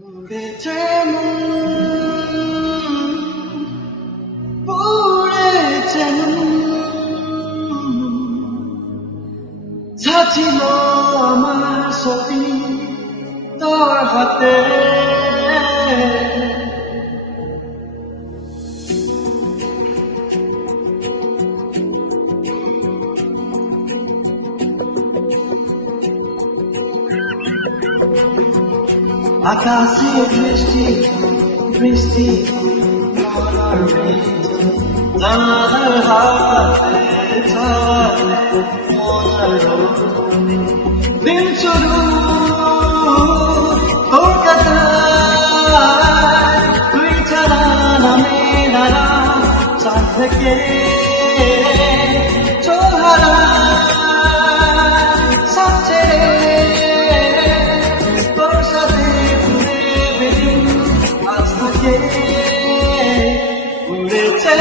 উড়েছে মন, পড়েছে ছিল আমার ছবি তোর হাতে। আকাশে বৃষ্টি বৃষ্টি জানালার হাতে ছাওয়াতে মনের রোদে দিন শুরু কলকাতায় তুই ছাড়া নামে নারা চাঁদ থেকে চোহারা সব ছেড়ে তোর সাথে ঘুরে বেরিয়ে আজ থেকে উড়েছে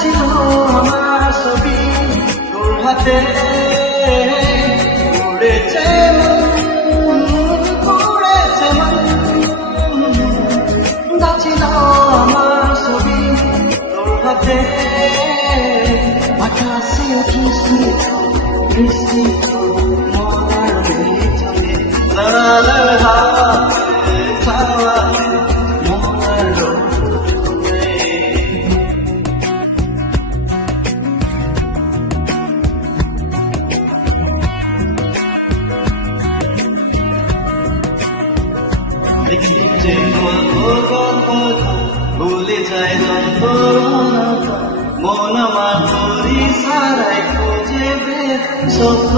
ছিল আমার ছবি তোর হাতে। উড়েছে উড়েছে ছিল আমার ছবি তোর হাতে। আকাশে বৃষ্টি বৃষ্টি মনার চলে লাল হাতে ছাওয়াতে মনার যে ভুলে যায় যন্ত্রণা মন আমার তোরি সারাই খুঁজে বের স্বপ্ন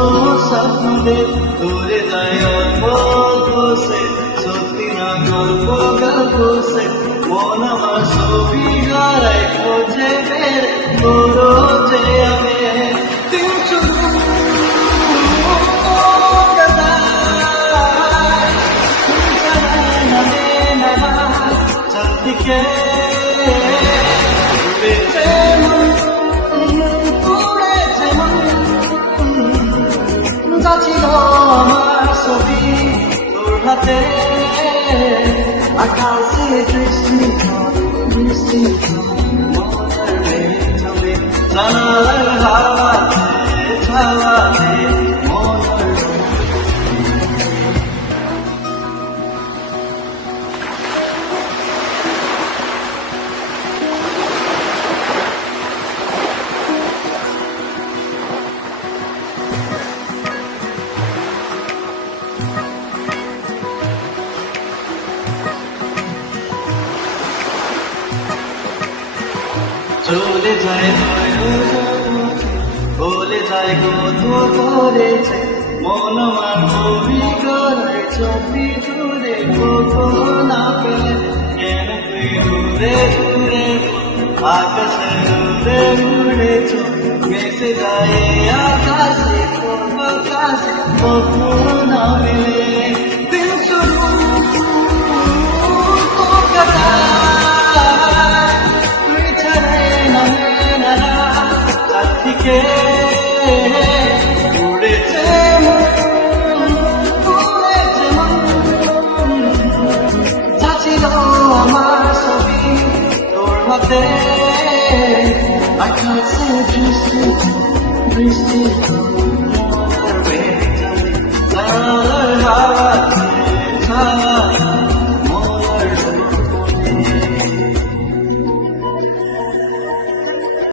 স্বপ্নে দূরে যায় অল্প বসে সত্যি না গল্প গল্প সে মন আমার ছবি হারাই খুঁজে বের করো যে আমি তুই শুধু দিকে উড়েছে উড়েছে ছিল আমার ছবি তোর হাতে। আকাশে বৃষ্টি বৃষ্টি মনে চলে জানালার হাওয়াতে ছাওয়াতে মনের চলে যায় বলে যায় কত করেছে মন আমার ছবি করে ছবি দূরে কত না পেলে কেন তুই দূরে দূরে আকাশে দূরে উড়েছ ভেসে যায় আকাশে আকাশে কত না মেলে দিন শুরু উড়েছে উড়েছে ছিল আমার ছবি তোর হাতে। আকাশে বৃষ্টি বৃষ্টি